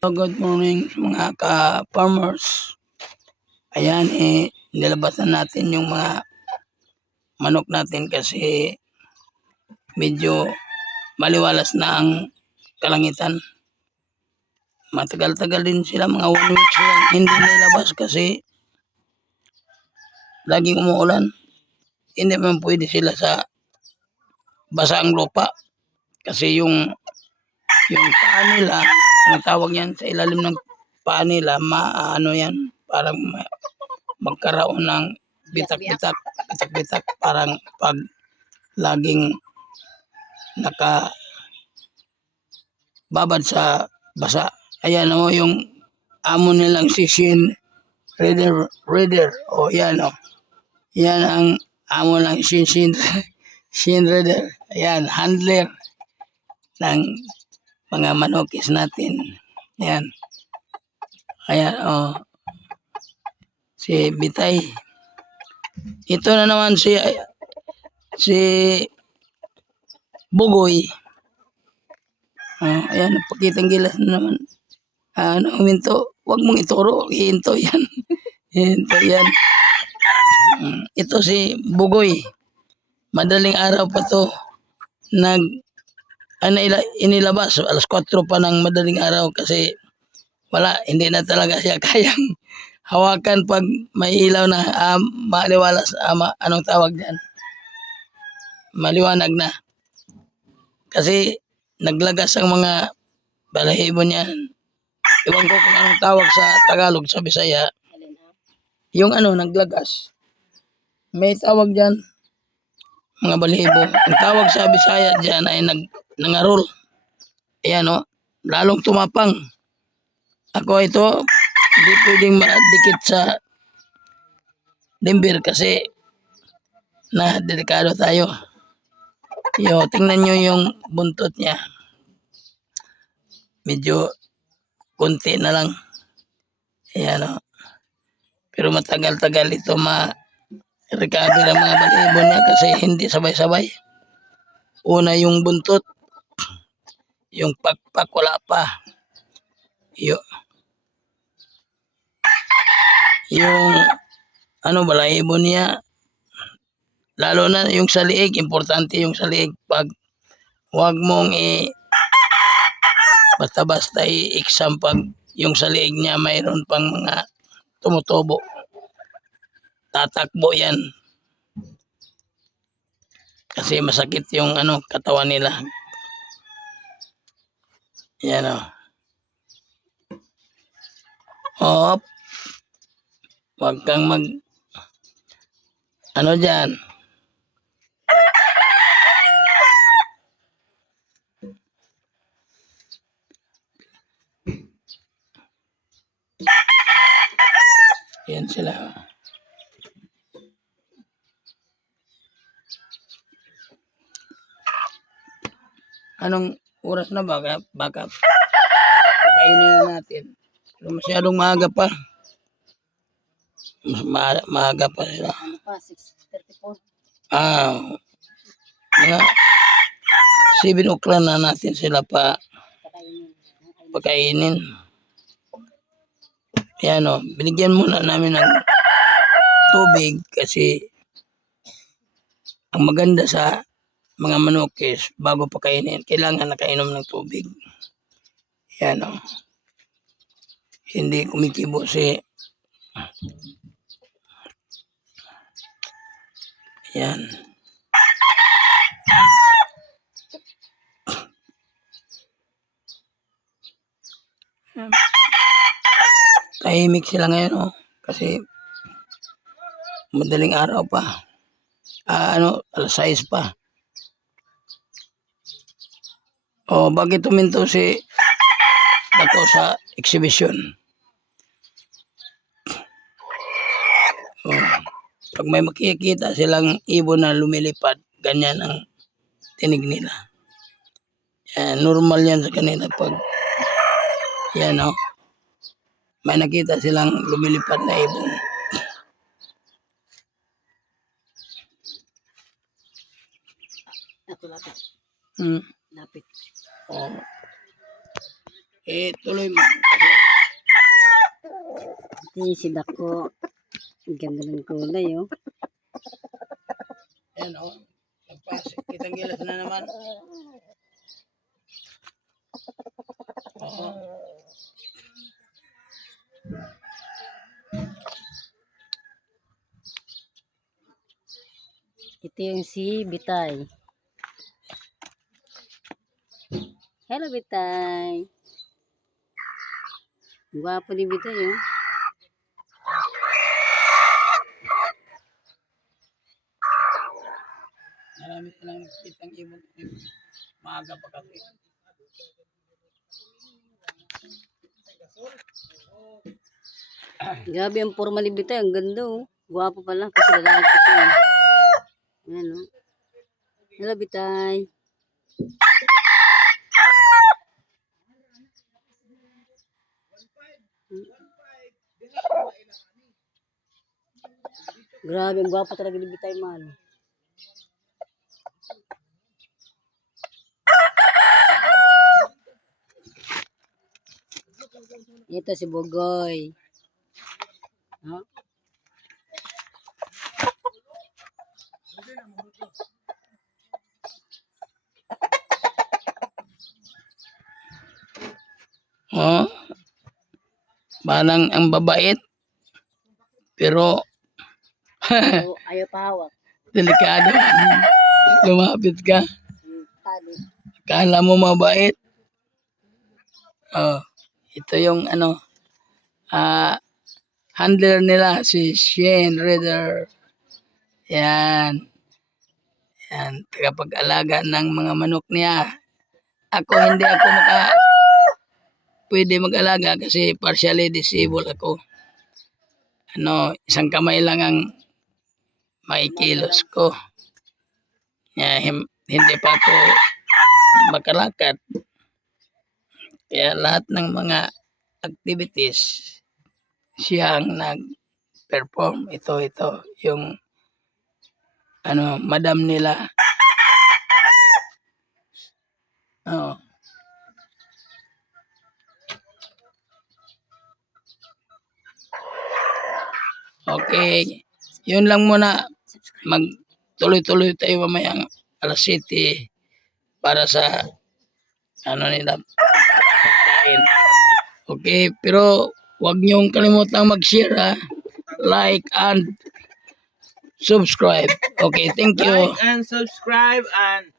Good morning mga ka-farmers. Ayan, nilabasan natin yung mga manok natin kasi medyo maliwalas na ang kalangitan. Matagal-tagal din sila, mga 1 week sila hindi nilabas kasi laging umuulan. Hindi man pwede sila sa basaang lupa kasi yung paa nila, ang tawag yan sa ilalim ng paa nila, maano yan, parang magkaroon ng bitak-bitak, parang pag laging nakababad sa basa. Ayan o, yung amo nilang si Reader. O yan o. Yan ang amo ng Shin Reader. Ayan, handler ng mga manokis natin. Ayan. Ayan o. Si Bitay. Ito na naman si Bugoy. Ayan, napakitang gilas na naman. Huminto. Huwag mong ituro. Ihinto yan. Ihinto yan. Ito si Bugoy. Madaling araw pa to. Inilabas. Alas 4 pa ng madaling araw kasi wala. Hindi na talaga siya kayang hawakan pag may ilaw na maliwalas. Anong tawag dyan? Maliwanag na. Kasi naglagas ang mga balahibo niya. Iwan ko kung anong tawag sa Tagalog, sa Bisaya. Yung naglagas. May tawag dyan, mga balahibo. Ang tawag sa Bisaya dyan ay nangarol. Ayan o, lalong tumapang. Ako ito, hindi pwedeng madikit sa Denver kasi delikado tayo. Tingnan nyo yung buntot niya. Medyo konti na lang. Ayan o. Pero matagal-tagal ito recover ang mga balahibo niya kasi hindi sabay-sabay. Una yung buntot, yung pakpak wala pa. Yung balahibo niya, lalo na yung sa liig, importante yung sa liig. Pag huwag mong basta-basta i-exam pag yung sa liig niya mayroon pang mga tumutubo. Tatakbo yan. Kasi masakit yung katawan nila. Yan o. Hop. Huwag kang dyan. Yan sila. Anong oras na baka pakainin na natin. Pero masyadong maaga pa. Maaga pa sila. 6:34. Mga 7 o'clock na natin sila pakainin. Yan o, binigyan muna namin ng tubig kasi ang maganda sa mga manokis bago pakainin, kailangan nakainom ng tubig. Yan o. Hindi kumikibo yan. Tahimik sila ngayon o. Kasi madaling araw pa. Alas 6 pa. Bakit tuminto si Dato sa exhibition? Pag may makikita silang ibon na lumilipad, ganyan ang tinig nila. Normal yan sa kanila pag yan o. May nakita silang lumilipad na ibon. Lapit. Tuloy mo. Ito si Dako. Ang ganda ng kulay, oh. Ayan o. Kitang gilas na naman. Oo. Ito yung si Bitay. Hello, Bitay. Gwapo ni Bitay, oh. Marami ka lang kitang ibon. Maaga pa kasi. Grabe ang forma ni Bitay. Ang ganda, oh. Gwapo pala. Kasi lalaki ito, eh. Ayan, oh. Hello, Bitay. Grabe, ang gwapo talaga ni Bitay, man. Ito si Bogoy. Huh? Oh. Parang ang babait. Pero Ayaw pahawak. delikado. Lumapit ka. Tali. Kala mo mabait. Oh. Ito yung handler nila si Shane Reader. Yan. Yan. Tagapag-alaga ng mga manok niya. Ako hindi ako pwede mag-alaga kasi partially disabled ako. Isang kamay lang ang maikilos ko. Hindi pa ako makalakad. Kaya lahat ng mga activities siya ang nag-perform. Ito, yung madam nila. Oh. Okay. Yun lang muna. Magtuloy-tuloy tayo mamayang alas 7 para sa nila pagkain. Okay, pero huwag niyong kalimutang mag-share, ha? Like and subscribe. Okay, thank you. Like and subscribe and